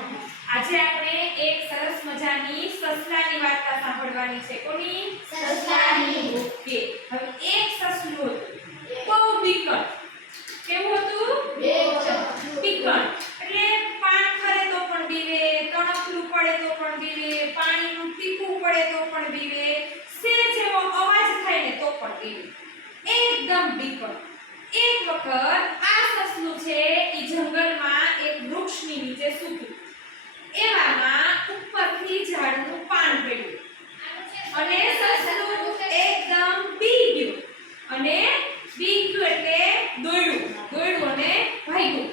આજે આપણે એક સરસ મજાની સસલાની વાર્તા સાંભળવાની છે. કોની? સસલાની. ઓકે. હવે એક સસલું હતું, બહુ બીકણ. કેવું હતું? બીકણ. એટલે પાન ખરે તો પણ બીવે, તણખલું પડે તો પણ બીવે, પાણીનું ટીપું પડે તો પણ બીવે, સેજ એવો અવાજ થાય ને તો પણ બીવે. એકદમ બીકણ. એક વખત આ સસલું છે ઈ જંગલમાં એક વૃક્ષની નીચે સૂતું. એવામાં ઉપરથી ઝાડનું પાન પડ્યું અને સસલું એકદમ બી ગયું. અને બી ગયું એટલે દોડ્યું અને ભાગ્યું.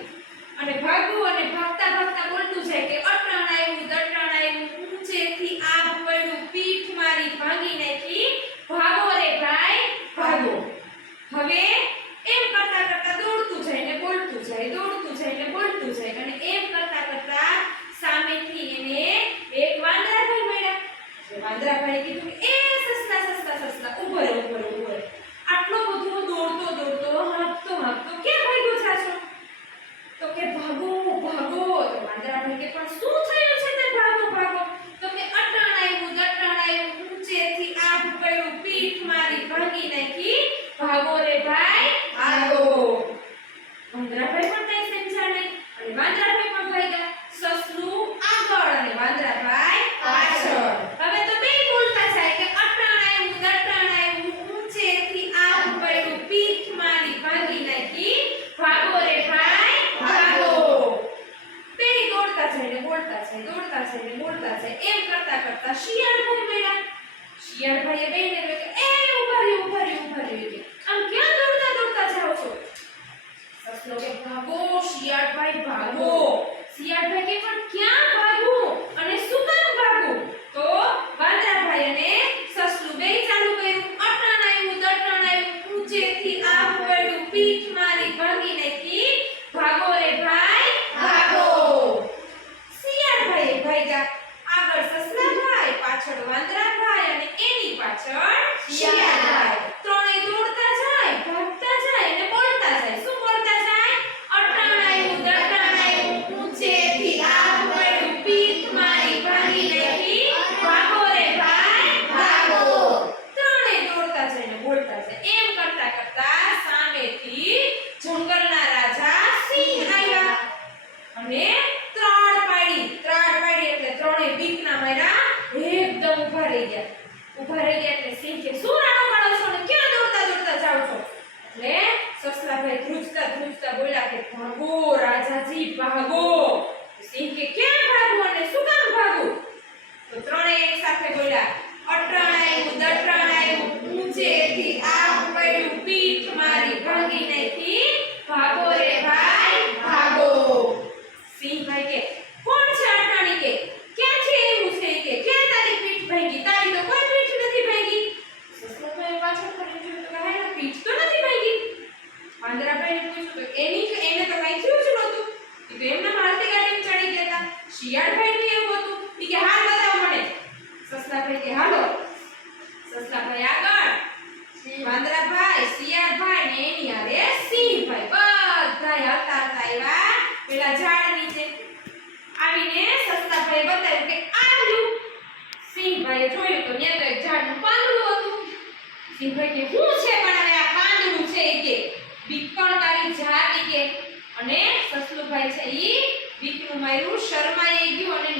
અને ભાગતા ભાગતા બોલતું જાય કે અટણ આવ્યું, ઊંચેથી આભ પડ્યું, પીઠ મારી ભાંગી નાખી, ભાગો રે ભાઈ ભાગો. હવે એમ કરતા કરતા દોડતું જાય ને બોલતું જાય, દોડતું જાય ને બોલતું જાય. અને એમ કરતા કરતા સામેથી એને એક વાંદરાભાઈ મળ્યા. વાંદરાભાઈ કીધું કે એ સસલા ઉભો રહે. આટલો બધો દોડતો હાંફતો ક્યાં ભાગ્યો જાશો? તો કે ભાગો. તો વાંદરાભાઈ કે પણ શું થયું છે તે ભાગો? તો કે અટણ આવ્યું, ઊંચેથી આભ પડ્યું, પીઠ મારી ભાંગી નાખી, ભાગો રે ભાઈ ભાગો. વાંદરાભાઈ પણ કઈ સમજ્યા નહીં અને વાંદરાભાઈ પણ ભાગ્યા. સસલું આગળ અને વાંદરાભાઈ પાછળ. હવે તો બે બોલતા જાય કે અટણ આવ્યું, ઊંચેથી આભ પડ્યું, પીઠ મારી ભાંગી નાખી, ભાગો રે ભાઈ ભાગો. બે દોડતા જાય ને બોલતા જાય. એમ કરતા કરતા શિયાળભાઈ મળ્યા. શિયાળભાઈએ બેને કે એ ઉભા રહ્યો કે આમ ક્યાં દોડતા જાઓ છો? સસલો કે ભાગો શિયાળભાઈ ભાગો. શિયાળભાઈ કે પણ ક્યાં ભાગું અને શું કામ ભાગું? તો વાંદરાભાઈ અને સસલું બેય ચાલુ કર્યું. અટણ આવ્યું, ઊંચેથી આભ પડ્યું, પીઠ મારી ભાંગી નાખી, ભાગો રે ભાઈ ભાગો. શિયાળભાઈ ભાગ્યા. આગળ સસલાભાઈ, પાછળ વાંદરાભાઈ અને એની પાછળ શિયાળભાઈ. ત્રણેય દોડતા જાય, ભાગતા જાય અને બોલતા જાય. શું બોલતા જાય? અટણ આવ્યું, ઊંચેથી આભ પડ્યું, પીઠ મારી ભાંગી નાખી, ભાગો રે ભાઈ ભાગો. ત્રણેય દોડતા જાય ને બોલતા જાય. એમ કરતા કરતા સામેથી જંગલના રાજા સિંહ આવ્યા અને ત્રાડ પાડી એટલે ત્રણેય બીકના માર્યા એકદમ ઊભા રહી ગયા. એટલે સિંહ કે શું રાડો પાડો છો ને ક્યાં દોડતા જાવ છો? એટલે સસલાભાઈ ધ્રુજતા બોલ્યા કે ભાગો રાજાજી ભાગો. સિંહ કે ક્યાં ભાગવું અને શું કામ ભાગવું? તો ત્રણેય એક સાથે બોલ્યા અટણ આવ્યું, ઊંચેથી આભ પડ્યું, પીઠ મારી ભાંગી નાખી, ભાગો રે ભાઈ ભાગો. સિંહભાઈ કે કોણ છે અટાણી? કે ક્યાંથી આવ્યું છે? કે ક્યાં તારી પીઠ ભાંગી? તારી તો કોઈ પીઠ નથી ભાંગી. સસલાભાઈ પાછળ ફરીને જોયું તો કહે ના પીઠ તો નથી ભાંગી. વાંદરાભાઈને પૂછ્યું તો એને તો કઈ થયું જ નહોતું. એ તો એમના મારતી ગાડીમાં ચડી ગયા હતા. શિયાળભાઈ એવું હતું કે હાલ બતાવો મને. સસલાભાઈ કે હાલો. સસલાભાઈ આગળ, વાંદરાભાઈ, શિયાળભાઈ ને એની હારે સિંહભાઈ બધાય હતા આવ્યા પેલા ઝાડ નીચે. આવીને સસલાભાઈ બતાવ્યું કે આ રહ્યું. સિંહભાઈએ જોયું તો ત્યાં તો એક ઝાડનું પાંદડું હતું. સિંહભાઈ કે શું છે પણ હવે આ પાંદડું છે કે બીકણ તારી જાત કે. અને સસલુભાઈ છે ઈ બીકનું માર્યું, શરમાઈ ગયું અને